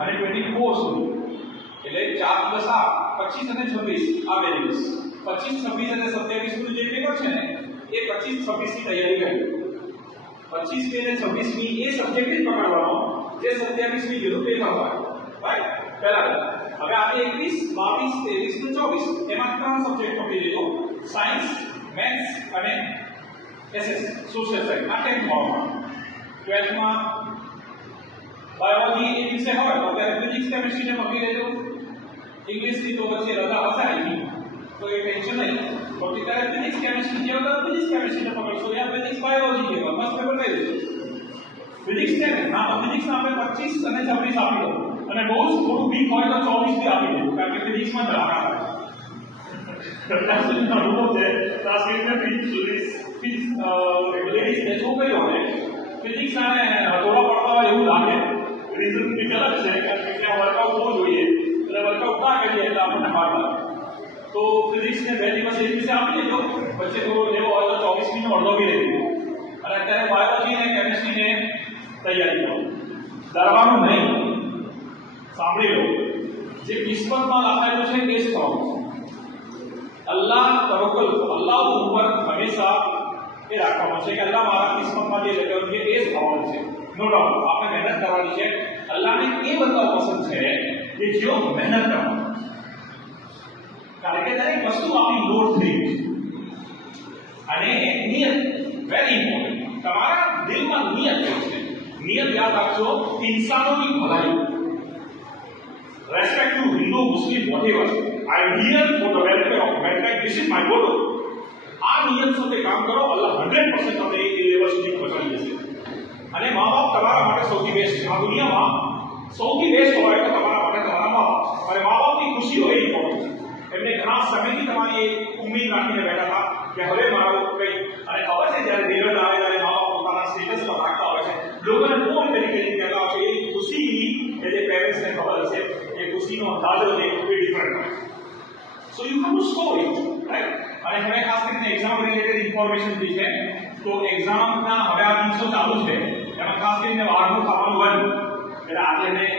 અને 24 સુધી એટલે 4 + 8 25 અને 26 આ વેરિયેબલ્સ 25 26 અને 27 નું જે પેપર છે ને એ 25 26 ની તૈયારી કરી 25 અને 26 ની એ સબ્જેક્ટ જ પકડવાનો જે 27 ની જેવું પેપર હોય રાઈટ પહેલા હવે આપણે 21 22 23 અને 24 એમાં ત્રણ સબ્જેક્ટ પકડી લેજો સાયન્સ મેથ્સ અને એસએસ સોશિયલ સાયન્સ આ 10th માં 12th માં બાયોલોજી એ વિષય હોય તો ત્યારે ફિઝિક્સ કેમિસ્ટ્રી ને પકડી લેજો इंग्लिश की तो बच्चे रजा हंसा नहीं तो ये टेंशन नहीं और ત્યારે ફિઝિક્સ કેમિસ્ટ્રી જે હોતા ફિઝિક્સ કેમિસ્ટ્રી ને પકડશો યા ફિઝિક્સ બાયોલોજી જે હોય મસ્ત પેપર કહી દેજો ફિઝિક્સ ને હા તો ફિઝિક્સ માં આપણે 25 અને 26 આપી દો અને બહુ થોડું વીક હોય તો 24 થી આપી દો કારણ કે ફિઝિક્સ માં ધરાકા ક્લાસ નો રૂમ છે ક્લાસ ને ફિઝિક્સ રેગ્યુલરી ને શું કર્યો ને ફિઝિક્સ આને થોડા પડતા હોય એવું લાગે રીઝન ની અલગ છે કારણ કે વર્કઆઉટ બહુ જોઈએ वर्कआउट ना करिए तो आपने मार तो फिजिक्स ने पहली बस एक से आप लेજો बच्चे को लेવો હોય તો 24 મિનિટ અડધો બી લઈ લો અને અત્યારે બાયોલોજી અને કેમિસ્ટ્રી ને તૈયારી કરો ડરવાનું નહીં સાંભળી લો જે કિસ્મતમાં લખાયેલું છે એ જ થવાનું અલ્લાહ તવક્કલ અલ્લાહ ઉપર હંમેશા એ રાખવાનું છે કે અલ્લાહ મારા કિસ્મતમાં જે લખ્યું છે એ જ થવાનું છે નો ડાઉટ આપણે મહેનત કરવાની છે અલ્લાહને એ બતાવવું પસંદ છે કે જો મહેનત કરો કારણ કે દરેક વસ્તુ આપણી લોડ થઈ અને નિયત વેરી ઇમ્પોર્ટન્ટ તમારા દિલમાં નિયત છે નિયત યાદ રાખજો ઇન્સાનોની ભલાઈ respect to Hindu Muslim whatever I am here for the welfare of mankind this is my motto આ નિયત સાથે કામ કરો અલ્લાહ 100% તમને એ લેવલ સુધી પહોંચાડી દેશે અને મા-બાપ તમારા માટે સૌથી બેસ્ટ છે આ દુનિયામાં સૌથી બેસ્ટ હોય તો તમારા માટે તમારા મા-બાપ અને મા-બાપની ખુશી હોય ઇમ્પોર્ટન્ટ એમને ઘણા સમયથી તમારી એક ઉમ્મીદ રાખીને બેઠા હતા કે હવે મારો કંઈ અને ખબર છે જ્યારે રિઝલ્ટ આવે ત્યારે મા-બાપ પોતાના સ્ટેટસ પર રાખતા હોય છે લોકોને ફોન તરીકે કહેતા હોય છે એ ખુશી એ જે પેરેન્ટ્સને ખબર હશે એ ખુશીનો અંદાજો છે એ ડિફરન્ટ હોય so you have to show it right અને હવે ખાસ કરીને એક્ઝામ રિલેટેડ ઇન્ફોર્મેશન જે છે તો એક્ઝામના હવે આ દિવસો ચાલુ છે એમાં ખાસ કરીને બહારનું ખાવાનું બંધ એટલે આજે મેં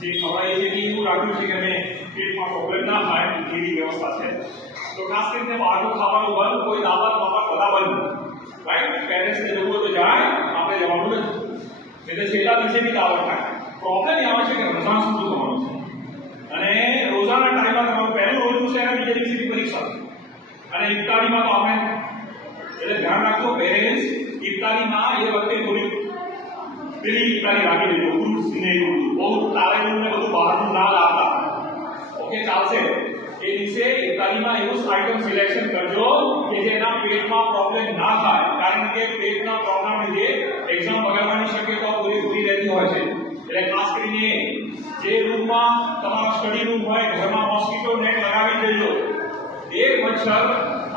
જે ખવડાવી છે એ એવું રાખ્યું છે કે મેં પેટમાં પ્રોબ્લેમ ના થાય એવી વ્યવસ્થા છે તો ખાસ કરીને બહારનું ખાવાનું બંધ કોઈ દાવત બાબત બધા બંધ રાઈટ પેરેન્ટ્સને જવું હોય તો જાય આપણે જવાનું નથી એટલે છેલ્લા દિવસે બી દાવત થાય પ્રોબ્લેમ એ આવે છે કે રમઝાન સુધી થવાનું છે અને રોજાના ટાઈમમાં તમારું પહેલું રોજનું છે અને બીજા દિવસેની પરીક્ષા અને ઇફતારીમાં તો આપણે એટલે ધ્યાન રાખજો પેરેન્ટ્સ ઇફતારીમાં એ વખતે થોડી પેલી ઇફતારી રાખી દેજો ફ્રૂટ્સ ને એવું બહુ તારેલું ને બધું બહારનું ના લાવતા ઓકે ચાલશે એ દિવસે ઇફતારીમાં એવું આઈટમ સિલેક્શન કરજો કે જેના પેટમાં પ્રોબ્લેમ ના થાય કારણ કે પેટના પ્રોબ્લેમ લીધે એક્ઝામ બગાડવાની શક્યતા પૂરી રહેતી હોય છે એટલે ખાસ કરીને જે રૂમમાં તમારો સ્ટડી રૂમ હોય ઘરમાં મોસ્કીટો નેટ લગાવી દેજો એક મચ્છર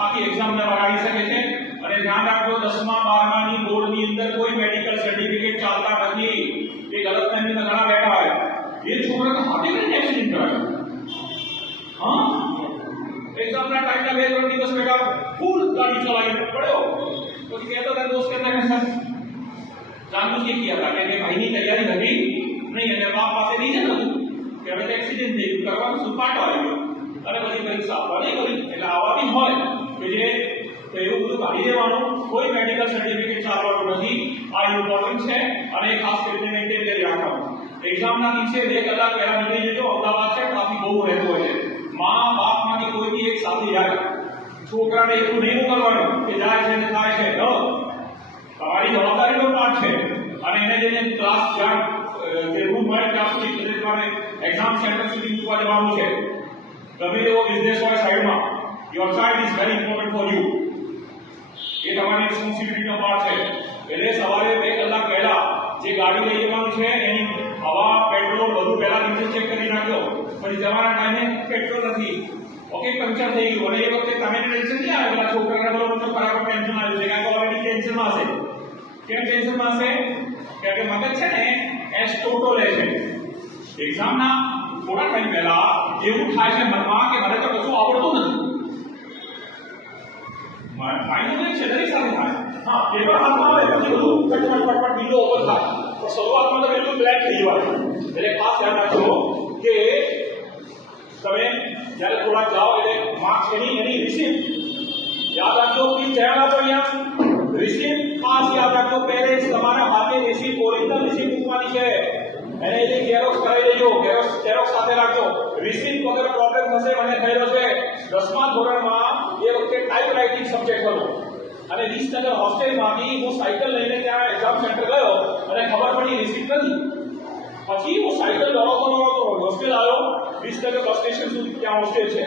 આખી એક્ઝામને બગાડી શકે છે અને ધ્યાન રાખજો 10મા 12માની બોર્ડની અંદર કોઈ મેડિકલ સર્ટિફિકેટ ચાલતા નથી એ ગલતફહેમીમાં ઘણા બેઠા હોય એ છોકરાને હાથે કરીને એક્સિડન્ટ કરાયો હા એક્ઝામના ટાઈમના 2-3 દિવસ બેઠા ફૂલ ગાડી ચલાવીને પડ્યો પછી કહેતો હતા દોસ્ત કહેતા કે સર जानबूझ के किया था कि भाई ની તૈયારી હતી નહીં અને બાપ પાસે રીઝન હતું કે હવે એક્સિડન્ટ થઈ ગયું કરવાનું સુપાટ આવી ગયો અને પછી પરીક્ષા આપવાની કરી એટલે આવવાની હોય કે જે તો એવું બધું કાઢી દેવાનું કોઈ મેડિકલ સર્ટિફિકેટ ચાલવાનું નથી આ ઇમ્પોર્ટન્ટ છે અને ખાસ કરીને મેન્ટેન કરી રાખવાનું એક્ઝામના દિવસે 2 કલાક પહેલા નીકળી જજો અમદાવાદ છે ટ્રાફિક બહુ રહેતો હોય છે માં બાપમાંથી કોઈ બી એક સાથે જાય છોકરાને એટલું નહીં કરવાનું કે જાય છે ને થાય છે ન તમારી જવાબદારીનો પાર્ટ છે અને એને જેને ક્લાસ જ્યાં જે રૂમ હોય ત્યાં સુધી તમારે એક્ઝામ સેન્ટર સુધી મૂકવા જવાનું છે ગમે તેવો બિઝનેસ હોય સાઈડમાં your side is very important for you એ તમારી રિસ્પોન્સિબિલિટીનો પાર્ટ છે એટલે સવારે 2 કલાક પહેલા જે ગાડી લઈ જવાની છે એની હવા પેટ્રોલ બધું પહેલા દિવસે ચેક કરી નાખજો પછી જવાના ટાઈમે પેટ્રોલ નથી ઓકે પંચર થઈ ગયું અને એ વખતે તમે ટેન્શન નહીં આવે પેલા છોકરાને બોલો તો ખરાબ ટેન્શન આવ્યું છે કારણ કે ઓલરેડી ટેન્શનમાં હશે કેમ ટેન્શનમાં હશે કારણ કે મગજ છે ને એસ ટોટો લે છે એક્ઝામના થોડા ટાઈમ પહેલા એવું થાય છે મનમાં કે મને તો કશું આવડતું નથી ફાઇનલ છે દરેક સાથે થાય હા પેપર હાથમાં આવે પછી બધું ફટફટ બીજો ઓવર થાય તો શરૂઆતમાં તો બિલકુલ બ્લેન્ક થઈ જવાનું, એટલે ખાસ ધ્યાન રાખજો કે તમે જ્યારે થોડા જાઓ એટલે માર્ક્સ એની રિસીપ્ટ યાદ રાખજો, પ્લીઝ ધ્યાન આપો અહીંયા રિસીપ્ટ ખાસ યાદ રાખજો, પેરેન્ટ્સ તમારા હાથે રિસીપ્ટ ઓરિજિનલ રિસીપ્ટ મૂકવાની છે, એને જે ઝેરોક્સ કરાવી લેજો, ઝેરોક્સ સાથે રાખજો. રિસીપ્ટ વગર પ્રોબ્લેમ થશે, મને થયેલો છે 10મા ધોરણમાં એ વખતે ટાઈપ રાઇટિંગ સબ્જેક્ટ હતો અને 20 હોસ્ટેલમાંથી હું સાયકલ લઈને ત્યાં એક્ઝામ સેન્ટર ગયો અને ખબર પડી રિસીપ્ટ નથી. પછી હું સાયકલ દોડતો હોસ્ટેલ આવ્યો, 20 બસ સ્ટેશન સુધી ત્યાં હોસ્ટેલ છે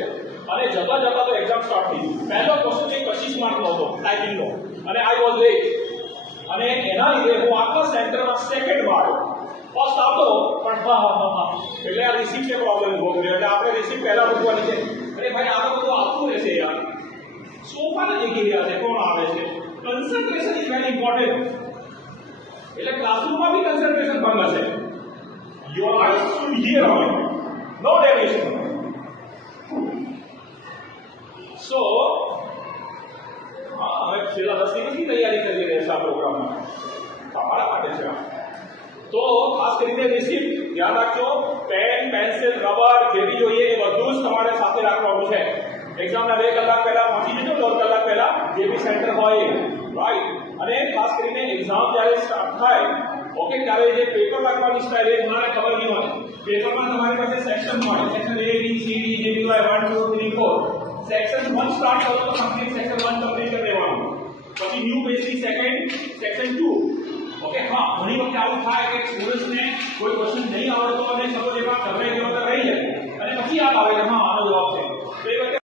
અને જતા જતા તો એક્ઝામ સ્ટાર્ટ થઈ. પહેલો ક્વેશ્ચન 25 માર્કનો હતો ટાઈપિંગનો અને આઈ વોઝ લેટ અને એના લીધે હું આખા સેન્ટરમાં સેકન્ડમાં આવ્યો. ફર્સ્ટ આવતો પણ હા એટલે આ રિસીપ્ટ પ્રોબ્લેમ ઉભો કર્યો, એટલે આપણે રિસીપ્ટ પહેલા મૂકવાની છે. અરે ભાઈ આ બધું આવતું રહેશે યાર, સોફાને દેખી રહ્યા છે કોણ આવે છે. કન્સન્ટ્રેશન ઇઝ વેરી ઇમ્પોર્ટન્ટ, એટલે ક્લાસરૂમમાં બી કન્સન્ટ્રેશન ભંગ હશે. Your eyes should here only, no deviation. So હા, હવે છેલ્લા 10 દિવસની તૈયારી કરી રહેશે આ પ્રોગ્રામમાં તમારા માટે છે. તો ખાસ કરીને રિસીપ્ટ ધ્યાન રાખજો, પેન પેન્સિલ રબર જે બી જોઈએ એ બધું જ તમારે સાથે રાખવાનું છે. એક્ઝામના 2 કલાક પહેલા પહોંચી જજો, 2 કલાક પહેલા જે બી સેન્ટર હોય રાઈટ. અને ખાસ કરીને એક્ઝામ જ્યારે સ્ટાર્ટ થાય ઓકે ત્યારે જે પેપર લખવાની સ્ટાઇલ એ મને ખબર નહીં હોય. પેપરમાં તમારી પાસે સેક્શન હોય, section A B C D જે બી હોય 1 2 3 4. સેક્શન 1 સ્ટાર્ટ કરો તો કમ્પ્લીટ સેક્શન 1 કમ્પ્લીટ કરી દેવાનું, પછી new basic second section 2. Okay હા, ઘણી વખત આવું થાય કે સ્ટુડન્ટ્સને કોઈ ક્વેશ્ચન નહીં આવડતો અને સપોઝ એમાં ગભરાઈ ગયો તો રહી જાય અને પછી યાદ આવે કે હા આનો જવાબ છે, તો એ